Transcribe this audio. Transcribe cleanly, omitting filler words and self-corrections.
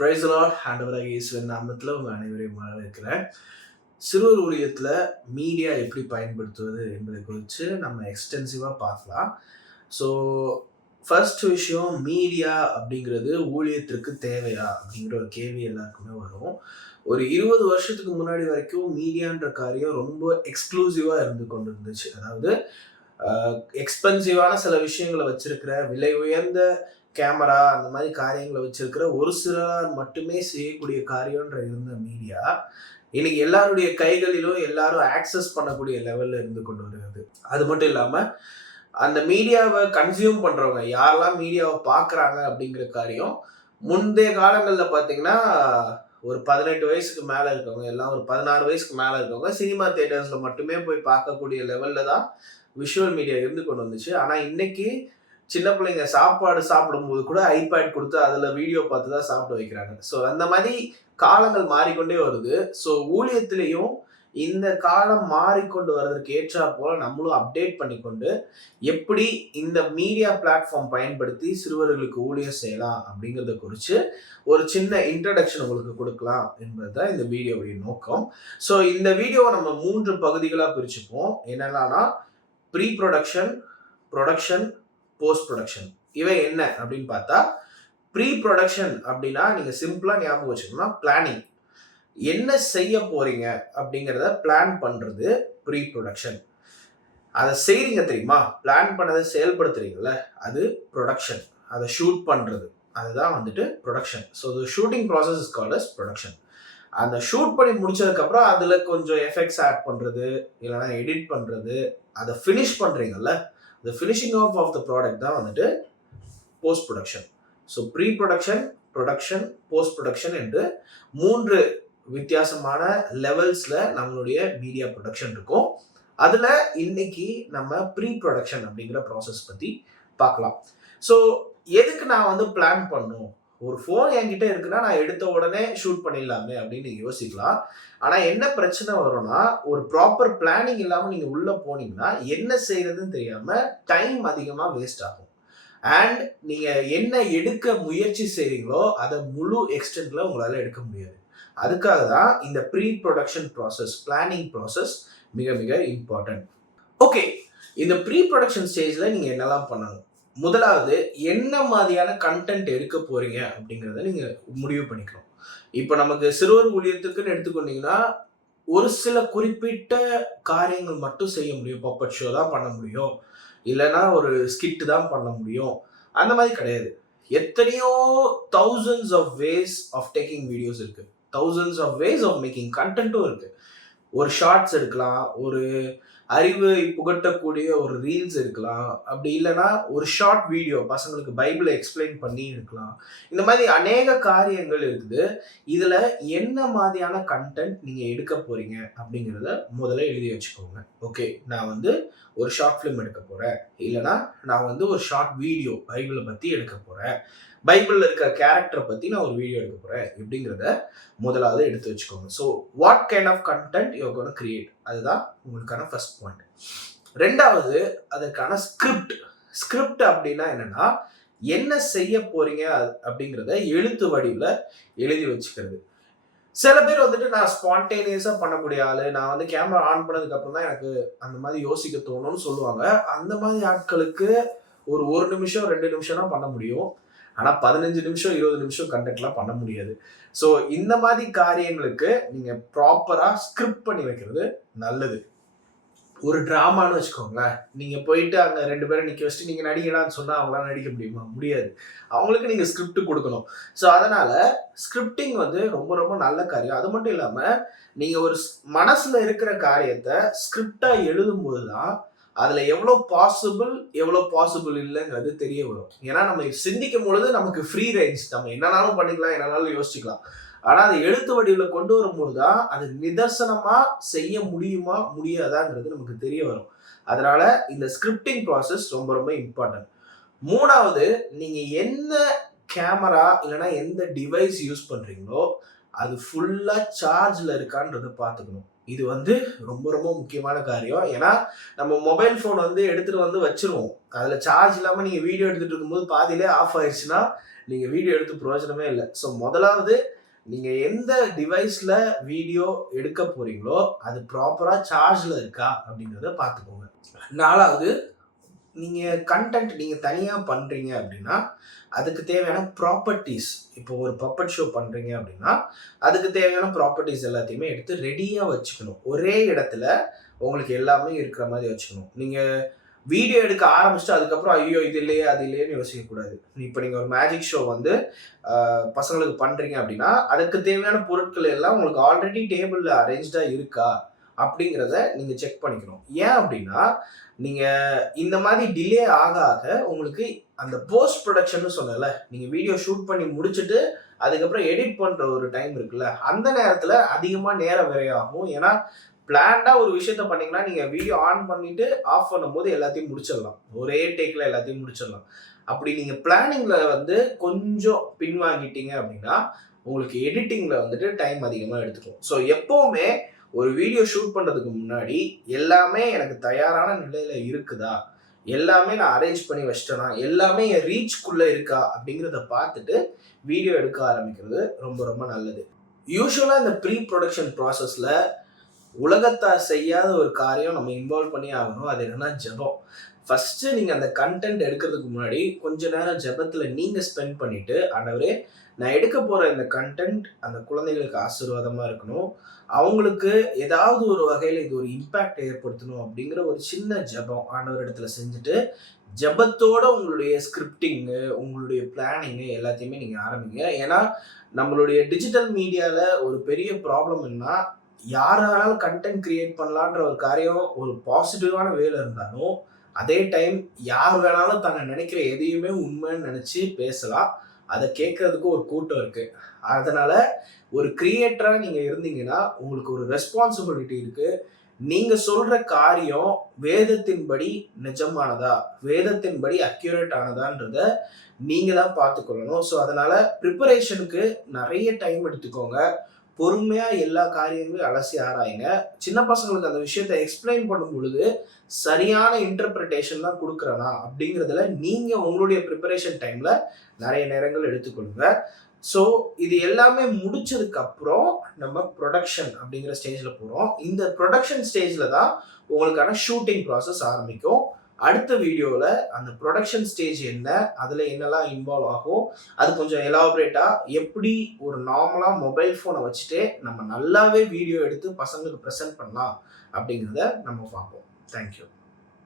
Praise the Lord. ஆண்டவராகிய இயேசுவின் நாமத்தில் உங்கள் அனைவரையும் வரவேற்கிறேன். சிறுவர் ஊழியத்தில் மீடியா எப்படி பயன்படுத்துவது என்பதை குறித்து நம்ம எக்ஸ்டென்சிவாக பார்க்கலாம். ஸோ ஃபர்ஸ்ட் விஷயம், மீடியா அப்படிங்கிறது ஊழியத்திற்கு தேவையா அப்படிங்கிற ஒரு கேள்வி எல்லாருக்குமே வரும். ஒரு 20 வருஷத்துக்கு முன்னாடி வரைக்கும் மீடியான்ற காரியம் ரொம்ப எக்ஸ்க்ளூசிவாக இருந்து கொண்டு இருந்துச்சு. அதாவது எக்ஸ்பென்சிவான சில விஷயங்களை வச்சிருக்கிற, விலை உயர்ந்த கேமரா அந்த மாதிரி காரியங்களை வச்சிருக்கிற ஒரு சிலர் மட்டுமே செய்யக்கூடிய காரியம்ன்ற இருந்த மீடியா இன்னைக்கு எல்லாருடைய கைகளிலும் எல்லாரும் ஆக்சஸ் பண்ணக்கூடிய லெவல்ல இருந்து கொண்டு வருகிறது. அது மட்டும் இல்லாம அந்த மீடியாவை கன்சியூம் பண்றவங்க யாரெல்லாம் மீடியாவை பார்க்குறாங்க அப்படிங்கிற காரியம் முந்தைய காலங்களில் பார்த்தீங்கன்னா ஒரு 18 வயசுக்கு மேலே இருக்கவங்க எல்லாம் ஒரு 16 வயசுக்கு மேலே இருக்கவங்க சினிமா தியேட்டர்ஸில் மட்டுமே போய் பார்க்கக்கூடிய லெவலில் தான் விஷுவல் மீடியா இருந்து கொண்டு வந்துச்சு. ஆனால் இன்னைக்கு சின்ன பிள்ளைங்க சாப்பாடு சாப்பிடும்போது கூட ஐபேட் கொடுத்து அதில் வீடியோ பார்த்து தான் சாப்பிட வைக்கிறாங்க. ஸோ அந்த மாதிரி காலங்கள் மாறிக்கொண்டே வருது. ஸோ ஊழியத்திலையும் இந்த காலம் மாறிக்கொண்டு வர்றதுக்கு ஏற்றா போல நம்மளும் அப்டேட் பண்ணிக்கொண்டு எப்படி இந்த மீடியா பிளாட்ஃபார்ம் பயன்படுத்தி சிறுவர்களுக்கு ஊழியம் செய்யலாம் அப்படிங்கிறத குறித்து ஒரு சின்ன இன்ட்ரடக்ஷன் உங்களுக்கு கொடுக்கலாம் என்பது தான் இந்த வீடியோவுடைய நோக்கம். ஸோ இந்த வீடியோவை நம்ம 3 பகுதிகளாக பிரிச்சுப்போம். என்னென்னா pre production, production, post production. இவை என்ன அப்படின்னு பார்த்தா, ப்ரீ ப்ரொடக்ஷன் அப்படின்னா நீங்கள் சிம்பிளாக ஞாபகம் வச்சுக்கணும்னா பிளானிங். என்ன செய்ய போறீங்க அப்படிங்கிறத பிளான் பண்ணுறது ப்ரீ ப்ரொடக்ஷன். அதை செய்கிறீங்க தெரியுமா, பிளான் பண்ணதை செயல்படுத்துறீங்கல்ல, அது ப்ரொடக்ஷன். அதை ஷூட் பண்ணுறது அதுதான் வந்துட்டு production. So shooting process is called as production. அந்த ஷூட் பண்ணி முடிச்சதுக்கப்புறம் அதில் கொஞ்சம் எஃபெக்ட்ஸ் ஆட் பண்ணுறது, இல்லைனா எடிட் பண்ணுறது, அதை ஃபினிஷ் பண்ணுறீங்கல்ல, the finishing off of the product தான் வந்துட்டு post production. So pre production, production, post production என்று 3 வித்தியாசமான லெவல்ஸில் நம்மளுடைய மீடியா ப்ரொடக்ஷன் இருக்கும். அதில் இன்னைக்கு நம்ம ப்ரீ ப்ரொடக்ஷன் அப்படிங்கிற ப்ராசஸ் பற்றி பார்க்கலாம். ஸோ எதுக்கு நான் வந்து பிளான் பண்ணும், ஒரு ஃபோன் என்கிட்ட இருக்குன்னா நான் எடுத்த உடனே ஷூட் பண்ணிடலாமே அப்படின்னு நீங்கள் யோசிக்கலாம். ஆனால் என்ன பிரச்சனை வரும்னா, ஒரு ப்ராப்பர் பிளானிங் இல்லாமல் நீங்கள் உள்ளே போனீங்கன்னா என்ன செய்யறதுன்னு தெரியாமல் டைம் அதிகமாக வேஸ்ட் ஆகும். அண்ட் நீங்கள் என்ன எடுக்க முயற்சி செய்கிறீங்களோ அதை முழு எக்ஸ்டென்ட்ல உங்களால் எடுக்க முடியாது. அதுக்காக தான் இந்த pre production process, planning process மிக மிக இம்பார்ட்டன்ட். ஓகே, இந்த ப்ரீ ப்ரொடக்ஷன் ஸ்டேஜில் நீங்கள் என்னெல்லாம் பண்ணணும்? முதலாவது, என்ன மாதிரியான கண்டென்ட் எடுக்க போறீங்க அப்படிங்கிறத நீங்க முடிவு பண்ணிக்கணும். இப்போ நமக்கு சிறுவர் ஊழியத்துக்குன்னு எடுத்துக்கொண்டீங்கன்னா ஒரு சில குறிப்பிட்ட காரியங்கள் மட்டும் செய்ய முடியும். பப்பட் ஷோ தான் பண்ண முடியும், இல்லைன்னா ஒரு ஸ்கிட் தான் பண்ண முடியும், அந்த மாதிரி கிடையாது. எத்தனையோ thousands of ways of taking videos இருக்கு, thousands of ways of making கண்டென்ட்டும் இருக்கு. ஒரு ஷார்ட்ஸ் எடுக்கலாம், ஒரு அறிவு புகட்டக்கூடிய ஒரு ரீல்ஸ் எடுக்கலாம், அப்படி இல்லைன்னா ஒரு ஷார்ட் வீடியோ பசங்களுக்கு பைபிளை எக்ஸ்பிளைன் பண்ணி எடுக்கலாம். இந்த மாதிரி அநேக காரியங்கள் இருக்குது. இதில் என்ன மாதிரியான கண்டென்ட் நீங்கள் எடுக்க போறீங்க அப்படிங்கிறத முதல்ல எழுதி வச்சுக்கோங்க. ஓகே, நான் வந்து ஒரு ஷார்ட் ஃபிலிம் எடுக்க போகிறேன், இல்லைனா நான் வந்து ஒரு ஷார்ட் வீடியோ பைபிளை பற்றி எடுக்க போகிறேன், பைபிளில் இருக்கிற கேரக்டரை பற்றி நான் ஒரு வீடியோ எடுக்க போகிறேன் அப்படிங்கிறத முதலாவது எடுத்து வச்சுக்கோங்க. So what kind of content you are gonna create, அதுதான் உங்களுக்கான ஃபர்ஸ்ட் பாயிண்ட். ரெண்டாவது, அதற்கான ஸ்கிரிப்ட் அப்படின்னா என்னன்னா, என்ன செய்ய போறீங்க அப்படிங்கிறத எழுத்து வடிவில் எழுதி வச்சுக்கிறது. சில பேர் வந்துட்டு நான் ஸ்பான்டேனியஸாக பண்ணக்கூடிய ஆள், நான் வந்து கேமரா ஆன் பண்ணதுக்கு அப்புறம் தான் எனக்கு அந்த மாதிரி யோசிக்க தோணும்னு சொல்லுவாங்க. அந்த மாதிரி ஆட்களுக்கு ஒரு நிமிஷம் 2 நிமிஷம் தான் பண்ண முடியும். ஆனால் 15 நிமிஷம் 20 நிமிஷம் கண்டென்ட்லாம் பண்ண முடியாது. ஸோ இந்த மாதிரி காரியங்களுக்கு நீங்கள் ப்ராப்பராக ஸ்கிரிப்ட் பண்ணி வைக்கிறது நல்லது. ஒரு ட்ராமான்னு வச்சுக்கோங்களேன், நீங்கள் போயிட்டு அங்கே 2 பேரை நிற்க வச்சுட்டு நீங்கள் நடிகலான்னு சொன்னால் அவங்களால நடிக்க முடியுமா? முடியாது. அவங்களுக்கு நீங்கள் ஸ்கிரிப்ட் கொடுக்கணும். ஸோ அதனால் ஸ்கிரிப்டிங் வந்து ரொம்ப ரொம்ப நல்ல காரியம். அது மட்டும் இல்லாமல் நீங்கள் ஒரு மனசில் இருக்கிற காரியத்தை ஸ்கிரிப்டாக எழுதும்போது தான் அதில் எவ்வளோ பாசிபிள் இல்லைங்கிறது தெரிய வரும். ஏன்னா நம்ம சிந்திக்கும் பொழுது நமக்கு ஃப்ரீ ரேஞ்ச், நம்ம என்னன்னாலும் பண்ணிக்கலாம், என்னன்னாலும் யோசிச்சுக்கலாம். ஆனால் அதை எழுத்து வடிவில் கொண்டு வரும்போது தான் அது நிதர்சனமாக செய்ய முடியுமா முடியாதாங்கிறது நமக்கு தெரிய வரும். அதனால இந்த ஸ்கிரிப்டிங் ப்ராசஸ் ரொம்ப ரொம்ப இம்பார்ட்டன்ட். மூணாவது, நீங்கள் என்ன கேமரா இல்லைன்னா எந்த டிவைஸ் யூஸ் பண்ணுறீங்களோ அது ஃபுல்லாக சார்ஜில் இருக்கான்றதை பார்த்துக்கணும். இது வந்து ரொம்ப ரொம்ப முக்கியமான காரியம். ஏன்னா, நம்ம மொபைல் ஃபோன் வந்து எடுத்துட்டு வந்து வச்சுருவோம். அதுல சார்ஜ் இல்லாம நீங்க வீடியோ எடுத்துட்டு இருக்கும்போது பாதியிலே ஆஃப் ஆயிருச்சுன்னா, நீங்க வீடியோ எடுத்து பிரயோஜனமே இல்ல. ஸோ முதலாவது நீங்க எந்த டிவைஸ்ல வீடியோ எடுக்க போறீங்களோ, அது ப்ராப்பரா சார்ஜ்ல இருக்கா அப்படிங்கிறத பார்த்துக்கோங்க. 4வது நீங்க கன்டென்ட் நீங்க தனியா பண்றீங்க அப்படின்னா, அதுக்கு தேவையான ப்ராப்பர்ட்டீஸ் இப்போ ஒரு பப்பட் ஷோ பண்றீங்க அப்படின்னா, அதுக்கு தேவையான ப்ராப்பர்ட்டீஸ் எல்லாத்தையுமே எடுத்து ரெடியா வச்சுக்கணும். ஒரே இடத்துல உங்களுக்கு எல்லாமே இருக்கிற மாரி வச்சுக்கணும். நீங்க வீடியோ எடுக்க ஆரம்பிச்சுட்டு அதுக்கப்புறம் ஐயோ! இது இல்லையே, அது இல்லையேன்னு யோசிக்கக்கூடாது. இப்ப நீங்க ஒரு மேஜிக் ஷோ வந்து பசங்களுக்கு பண்றீங்க அப்படின்னா, அதுக்கு தேவையான பொருட்கள் எல்லாம் உங்களுக்கு ஆல்ரெடி டேபிள்ல அரேஞ்ச்டா இருக்கா? அப்படிங்கிறத நீங்க செக் பண்ணிக்கணும். ஏன் அப்படின்னா, நீங்க இந்த மாரி டிலே ஆக ஆக உங்களுக்கு அந்த போஸ்ட் புரொடக்ஷன்னு சொன்னேன்ல, நீங்க வீடியோ ஷூட் பண்ணி முடிச்சுட்டு, அதுக்கப்புறம் எடிட் பண்ற ஒரு டைம் இருக்குல்ல, அந்த நேரத்துல அதிகமா நேரம் விரயமாகும். ஏன்னா, பிளான்டா ஒரு விஷயத்த பண்ணீங்கன்னா, நீங்க வீடியோ ஆன் பண்ணிட்டு, ஆஃப் பண்ணும்போது எல்லாத்தையும் முடிச்சிடலாம். ஒரே டேக்ல எல்லாத்தையும் முடிச்சிடலாம். அப்படி நீங்க பிளானிங்ல வந்து கொஞ்சம் பின்வாங்கிட்டீங்க அப்படின்னா, உங்களுக்கு எடிட்டிங்ல வந்துட்டு டைம் அதிகமா எடுத்துக்கும். ஸோ எப்பவுமே ஒரு வீடியோ ஷூட் பண்றதுக்கு முன்னாடி, எல்லாமே எனக்கு தயாரான நிலையில இருக்குதா? எல்லாமே நான் அரேஞ்ச் பண்ணி வச்சுட்டேனா? எல்லாமே என் ரீச்க்குள்ள இருக்கா? அப்படிங்கிறத பார்த்துட்டு, வீடியோ எடுக்க ஆரம்பிக்கிறது ரொம்ப ரொம்ப நல்லது. யூசுவலா இந்த ப்ரீ புரொடக்ஷன் ப்ராசஸ்ல உலகத்தார் செய்யாத ஒரு காரியம் நம்ம இன்வால்வ் பண்ணி ஆகணும். அது என்னன்னா ஜெபம். ஃபர்ஸ்ட்டு நீங்க அந்த கன்டென்ட் எடுக்கிறதுக்கு முன்னாடி கொஞ்ச நேரம் ஜெபத்துல நீங்க ஸ்பெண்ட் பண்ணிட்டு, ஆண்டவரே நான் எடுக்க போற இந்த கன்டென்ட் அந்த குழந்தைகளுக்கு ஆசீர்வாதமா இருக்கணும். அவங்களுக்கு ஏதாவது ஒரு வகையில இது ஒரு இம்பாக்ட் ஏற்படுத்தணும் அப்படிங்கிற ஒரு சின்ன ஜெபம் ஆண்டவரிடத்துல செஞ்சுட்டு, ஜெபத்தோட உங்களுடைய ஸ்கிரிப்டிங்கு, உங்களுடைய பிளானிங்கு எல்லாத்தையுமே நீங்க ஆரம்பிங்க. ஏன்னா, நம்மளுடைய டிஜிட்டல் மீடியால ஒரு பெரிய ப்ராப்ளம் என்னன்னா, யார் வேணாலும் கன்டென்ட் கிரியேட் பண்ணலான்ற ஒரு காரியம் ஒரு பாசிட்டிவான வேல இருந்தாலும், அதே டைம் யார் வேணாலும் தாங்க நினைக்கிற எதையுமே உண்மைன்னு நினைச்சு பேசலாம். அத கேட்கறதுக்கு ஒரு கூட்டம் இருக்கு. அதனால ஒரு கிரியேட்டரா நீங்க இருந்தீங்கன்னா, உங்களுக்கு ஒரு ரெஸ்பான்சிபிலிட்டி இருக்கு. நீங்க சொல்ற காரியம் வேதத்தின்படி நிஜமானதா? வேதத்தின்படி அக்யூரேட் ஆனதான்றத நீங்க தான் பார்த்துக்கொள்ளணும். ஸோ அதனால பிரிப்பரேஷனுக்கு நெறைய டைம் எடுத்துக்கோங்க. பொறுமையா எல்லா காரியங்களையும் அலசி ஆராயுங்க. சின்ன பசங்களுக்கு அந்த விஷயத்த எக்ஸ்பிளைன் பண்ணும் பொழுது, சரியான இன்டர்பிரேஷன் தான் குடுக்குறேனா? அப்படிங்கிறதுல நீங்க உங்களுடைய பிரிப்பரேஷன் டைம்ல நெறைய நேரங்கள் எடுத்துக்கொள்ளுங்க. ஸோ இது எல்லாமே முடிச்சதுக்கு அப்புறம் நம்ம புரொடக்ஷன் அப்படிங்கிற ஸ்டேஜ்ல போறோம். இந்த புரொடக்ஷன் ஸ்டேஜ்ல தான் உங்களுக்கான ஷூட்டிங் ப்ராசஸ் ஆரம்பிக்கும். அடுத்த வீடியோல அந்த புரொடக்ஷன் ஸ்டேஜ் என்ன? அதுல என்னலாம் இன்வால்வ் ஆகும்? அது கொஞ்சம் எலாபரேட்டா எப்படி ஒரு நார்மலா மொபைல் ஃபோன வச்சுட்டே நம்ம நல்லாவே வீடியோ எடுத்து பசங்களுக்கு பிரசன்ட் பண்ணலாம் அப்படிங்கிறத நம்ம பார்ப்போம். Thank you.